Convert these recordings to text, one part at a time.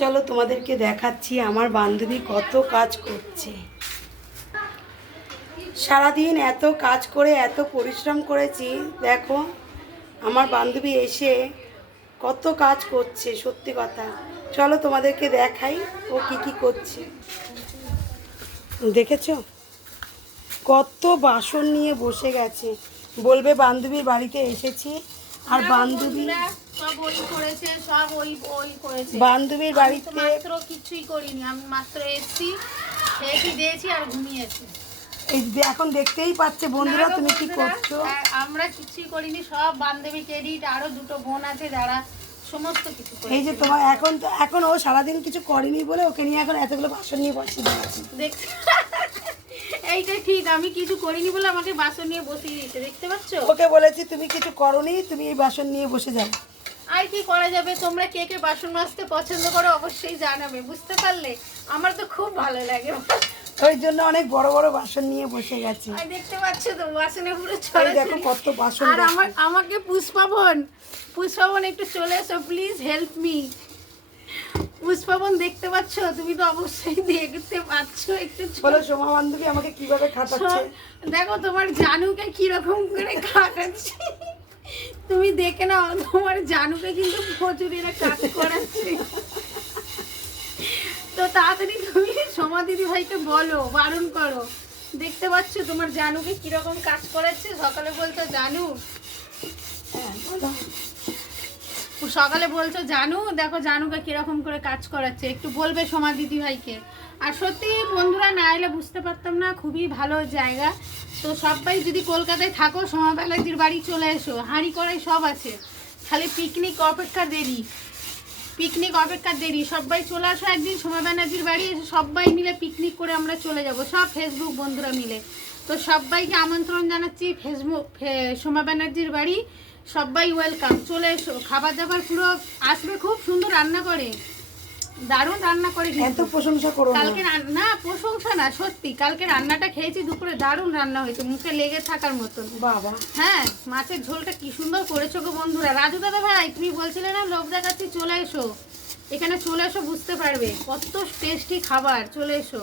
চলো তোমাদেরকে দেখাচ্ছি আমার বান্ধবী কত কাজ করছে। সারাদিন এত কাজ করে এত পরিশ্রম করেছি, দেখো আমার বান্ধবী এসে কত কাজ করছে। সত্যি কথা, চলো তোমাদেরকে দেখাই ও কি কি করছে। দেখেছো কত বাসন নিয়ে বসে গেছে, বলবে বান্ধবীর বাড়িতে এসেছি। আর বান্ধবী সব ওই করেছে, সব ওই ওই করেছে। বান্ধবীর বাড়িতে মাত্র কিছুই করিনি, আমি মাত্র এসেছি, খেয়েছি দিয়েছি আর ঘুমিয়েছি। এই এখন দেখতেই পাচ্ছে বন্ধুরা তুমি কি করছো। আমরা কিছুই করিনি, সব বান্ধবী ক্রেডিট। আরো দুটো বোন আছে যারা সমস্ত কিছু করেছে। এই যে তোমার এখন ও সারাদিন কিছু করেনি বলে ওকে নিয়ে এখন এতগুলো বাসন নিয়ে বসিয়ে দিয়েছি। দেখতে এইটাই ঠিক, আমি কিছু করিনি বলে আমাকে বাসন নিয়ে বসিয়ে দিয়েছে, দেখতে পাচ্ছ। ওকে বলেছি তুমি কিছু করোনি, তুমি এই বাসন নিয়ে বসে যাও। আর কি করা যাবে, তোমরা কে কে বাসন মাজতে পছন্দ করো অবশ্যই জানাবে, বুঝতে পারলে। আমার তো খুব ভালো লাগে, ওই জন্য অনেক বড় বড় বাসন নিয়ে বসে গেছে। আর দেখতে পাচ্ছ তো বাসনে পুরো এই ছড়াছড়ি। দেখো কত বাসন। আর আমাকে পুষ্পাবন একটু চলে এসো প্লিজ, হেল্প মি। পুষ্পাবন দেখতে পাচ্ছ, তুমি তো অবশ্যই দেখতে পাচ্ছ, একটু বলো সোমা বান্ধবী আমাকে কিভাবে খাটাচ্ছে। দেখো তোমার জানুকে কিরকম করে খাটাচ্ছে, তুমি দেখে নাও। তোমার জানুকে কিন্তু প্রচুর এরা কাজ করাচ্ছে। তো তাড়াতাড়ি তুমি সোমা দিদি ভাইকে বলো, বারণ করো। দেখতে পাচ্ছ তোমার জানুকে কিরকম কাজ করাচ্ছে। সকালে বলতো জানু, সকালে বলছো জানু, দেখো জানুকে কিরকম করে কাজ করাচ্ছে, একটু বলবে সোমা দিদি ভাইকে। আর সত্যি বন্ধুরা না এলে বুঝতে পারতাম না, খুবই ভালো জায়গা। তো সবাই যদি কলকাতায় থাকো সোমা ব্যানার্জির বাড়ি চলে এসো, হাঁড়ি কড়াই সব আছে, খালি পিকনিক অপেক্ষা দেরি। সবাই চলে আসো একদিন সোমা ব্যানার্জির বাড়ি, এসে সবাই মিলে পিকনিক করে আমরা চলে যাব, সব ফেসবুক বন্ধুরা মিলে। তো সবাইকে আমন্ত্রণ জানাচ্ছি সোমা ব্যানার্জির বাড়ি, সবাই ওয়েলকাম, চলে এসো। খাবার দাবার পুরো আসবে, খুব সুন্দর রান্না করে, দারুণ রান্না করে। এত প্রশংসা করো না। কালকে না প্রশংসা না, সত্যি কালকে রান্নাটা খেয়েছি দুপুরে, দারুণ রান্না হয়েছে, মুখে লেগে থাকার মতন। বাবা হ্যাঁ, মাছের ঝোলটা কি সুন্দর করেছো গো বন্ধুরা। রাজু দাদা ভাই তুমি বলছিলে না লোক দেখাচ্ছি, চলে এসো এখানে, চলে এসো, বুঝতে পারবে কত টেস্টি খাবার, চলে এসো।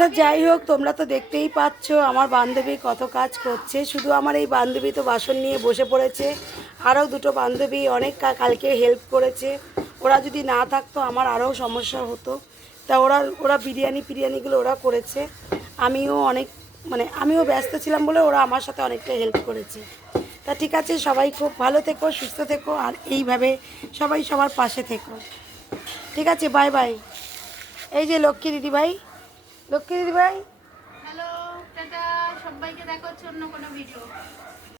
তা যাই হোক, তোমরা তো দেখতেই পাচ্ছ আমার বান্ধবী কত কাজ করছে। শুধু আমার এই বান্ধবী তো বাসন নিয়ে বসে পড়েছে, আরও দুটো বান্ধবী অনেক কালকে হেল্প করেছে। ওরা যদি না থাকতো আমার আরও সমস্যা হতো। তা ওরা বিরিয়ানিগুলো ওরা করেছে। আমিও ব্যস্ত ছিলাম বলে ওরা আমার সাথে অনেকটা হেল্প করেছে। তা ঠিক আছে, সবাই খুব ভালো থেকো, সুস্থ থেকো, আর এইভাবে সবাই সবার পাশে থেকো। ঠিক আছে, বাই বাই। এই যে লক্ষ্মী দিদি ভাই, হ্যালো, টাটা, সবাইকে দেখা হচ্ছে অন্য কোনো ভিডিও।